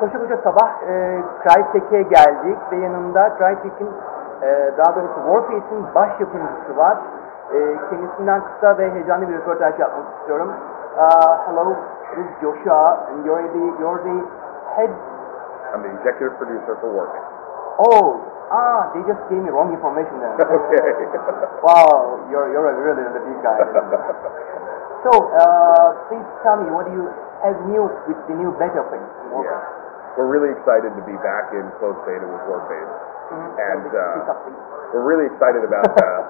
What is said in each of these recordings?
Koşa koşa sabah Crytek'e geldik ve yanında Crytek'in daha doğrusu Warface'in baş yapımcısı var. Kendisinden kısa ve heyecanlı bir röportaj yapmak istiyorum. Hello, this is Joshua and you're the head... I'm the executive producer for Warface. Oh, they just gave me wrong information then. Okay. Wow, you're really the big guy. So, please tell me, what do you have new with the new beta thing? Yeah. We're really excited to be back in closed beta with Warface. And we're really excited about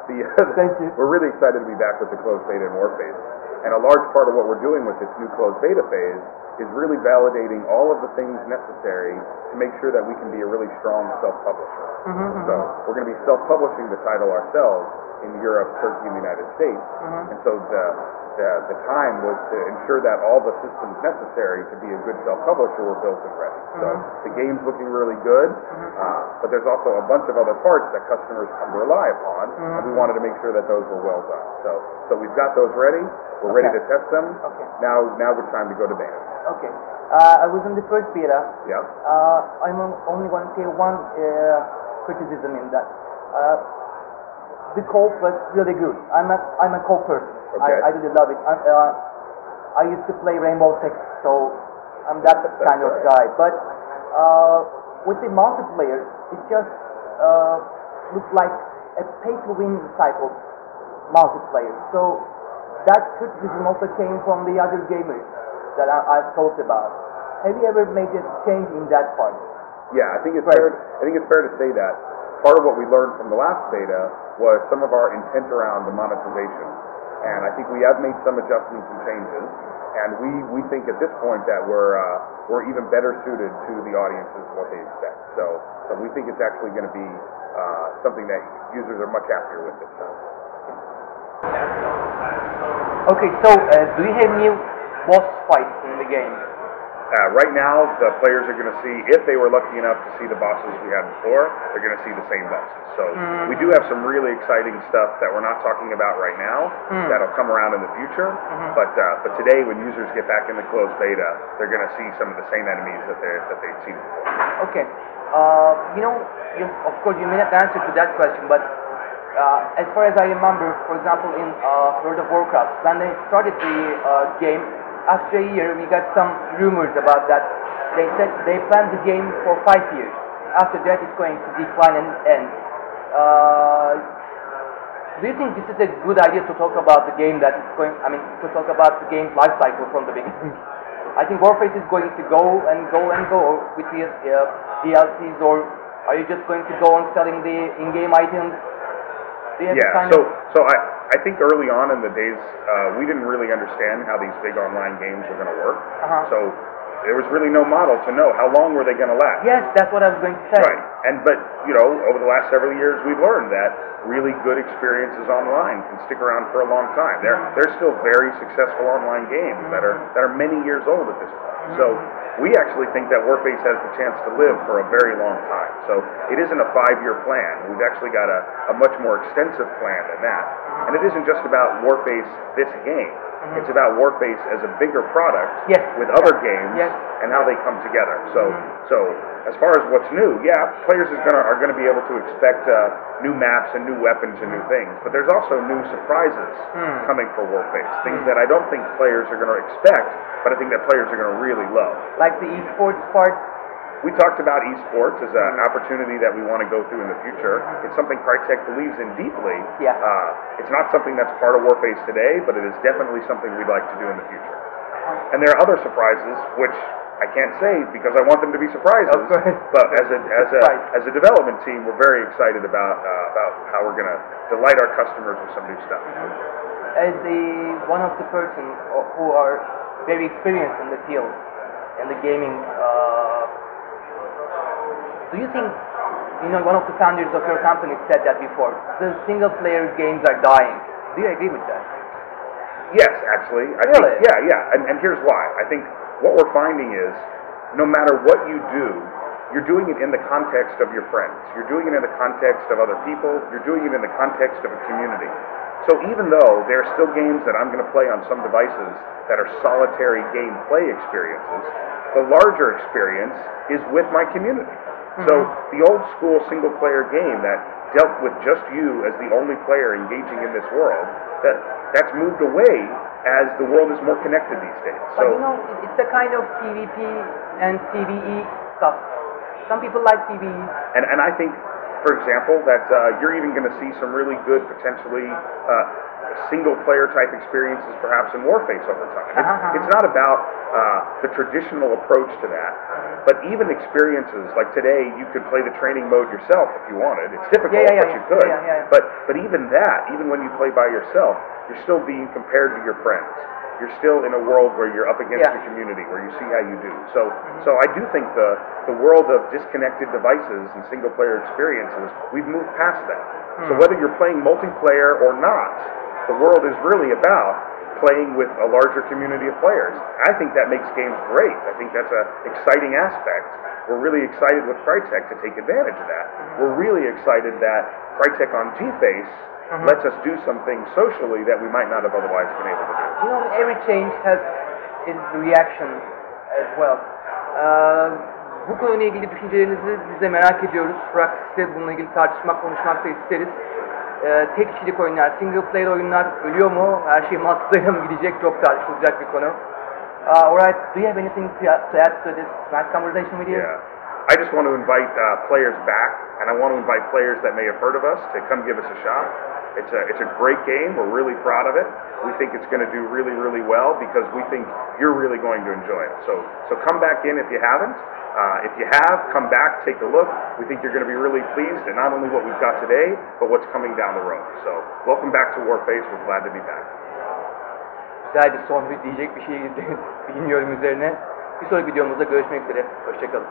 Thank you. We're really excited to be back with the closed beta in Warface. And a large part of what we're doing with this new closed beta phase is really validating all of the things necessary to make sure that we can be a really strong self-publisher. So we're going to be self-publishing the title ourselves in Europe, Turkey, and the United States. And so the time was to ensure that all the systems necessary to be a good self-publisher were built and ready. So the game's looking really good, but there's also a bunch of other parts that customers come to rely upon, and we wanted to make sure that those were well done. So we've got those ready. We're ready to test them. Now it's time to go to beta. Okay. I was in the first beta. Yeah. I'm only going to say one criticism in that. The co-op was really good. I'm a co-op person. Okay. I really love it. I used to play Rainbow Six, so I'm that kind of guy. But with the multiplayer, it just looks like a pay-to-win type of multiplayer. So that criticism also came from the other gamers that I've talked about. Have you ever made a change in that part? Yeah, I think it's fair. I think it's fair to say that part of what we learned from the last beta was some of our intent around the monetization, and I think we have made some adjustments and changes. And we think at this point that we're even better suited to the audiences and what they expect. So we think it's actually going to be something that users are much happier with this time. Okay, so do you have new boss fights in the game? Right now, the players are going to see, if they were lucky enough to see the bosses we had before, they're going to see the same bosses. So we do have some really exciting stuff that we're not talking about right now that'll come around in the future. But today, when users get back in the closed beta, they're going to see some of the same enemies that they've seen before. Okay. Of course, you may not answer to that question, but as far as I remember, for example, in World of Warcraft, when they started the game, after a year, we got some rumors about that. They said they planned the game for 5 years. After that, it's going to decline and end. Do you think this is a good idea to talk about the game that is going? I mean, to talk about the game's life cycle from the beginning. I think Warface is going to go and go and go with the DLCs, or are you just going to go on selling the in-game items? Yeah, so I think early on in the days, we didn't really understand how these big online games were going to work. So there was really no model to know how long were they going to last. Yes, that's what I was going to say. Right, but over the last several years, we've learned that really good experiences online can stick around for a long time. There's still very successful online games that are many years old at this point. So we actually think that Warface has the chance to live for a very long time. So it isn't a 5-year plan. We've actually got a much more extensive plan than that. And it isn't just about Warface, this game. It's about Warface as a bigger product with other games and how they come together. So as far as what's new, players are going to be able to expect new maps and new weapons and new things. But there's also new surprises coming for Warface. Things that I don't think players are going to expect, but I think that players are going to really love. Like the esports part? We talked about esports as an opportunity that we want to go through in the future. It's something Crytek believes in deeply. It's not something that's part of Warface today, but it is definitely something we'd like to do in the future. And there are other surprises, which I can't say because I want them to be surprises. But as a development team, we're very excited about how we're going to delight our customers with some new stuff. As one of the persons who are very experienced in the field, in the gaming, do you think, one of the founders of your company said that before, the single-player games are dying. Do you agree with that? Yes, actually. I think, and here's why. I think what we're finding is, no matter what you do, you're doing it in the context of your friends. You're doing it in the context of other people. You're doing it in the context of a community. So even though there are still games that I'm going to play on some devices that are solitary gameplay experiences, the larger experience is with my community. So the old school single player game that dealt with just you as the only player engaging in this world, that's moved away as the world is more connected these days. But you know, it's a kind of PvP and PvE stuff. Some people like PvE. And I think, for example, that you're even going to see some really good, potentially single-player type experiences perhaps in Warface over time. It's not about the traditional approach to that, but even experiences like today, you could play the training mode yourself if you wanted. It's difficult, but you could. But even that, even when you play by yourself, you're still being compared to your friends. You're still in a world where you're up against your community, where you see how you do. So I do think the world of disconnected devices and single-player experiences, we've moved past that. So whether you're playing multiplayer or not, the world is really about playing with a larger community of players. I think that makes games great. I think that's an exciting aspect. We're really excited with Crytek to take advantage of that. We're really excited that Crytek on G-Face lets us do some things socially that we might not have otherwise been able to do. You know, every change has its reaction as well. Bu konuyla ilgili düşüncelerinizi biz de merak ediyoruz. Warface'de bununla ilgili tartışmak, konuşmak da isteriz. Tek kişilik oyunlar, single player oyunlar ölüyor mu? Her şey multiplayer'a mı gidecek? Çok tartışılacak bir konu. Alright, do you have anything to add to this nice conversation with you? Yeah. I just want to invite players back, and I want to invite players that may have heard of us to come give us a shot. It's a great game. We're really proud of it. We think it's going to do really, really well because we think you're really going to enjoy it. So come back in if you haven't. If you have, come back, take a look. We think you're going to be really pleased at not only what we've got today, but what's coming down the road. So welcome back to Warface. We're glad to be back. Güzel bir son diyecek bir şey bilmiyorum üzerine. Bir sonraki videomuzda görüşmek üzere. Hoşçakalın.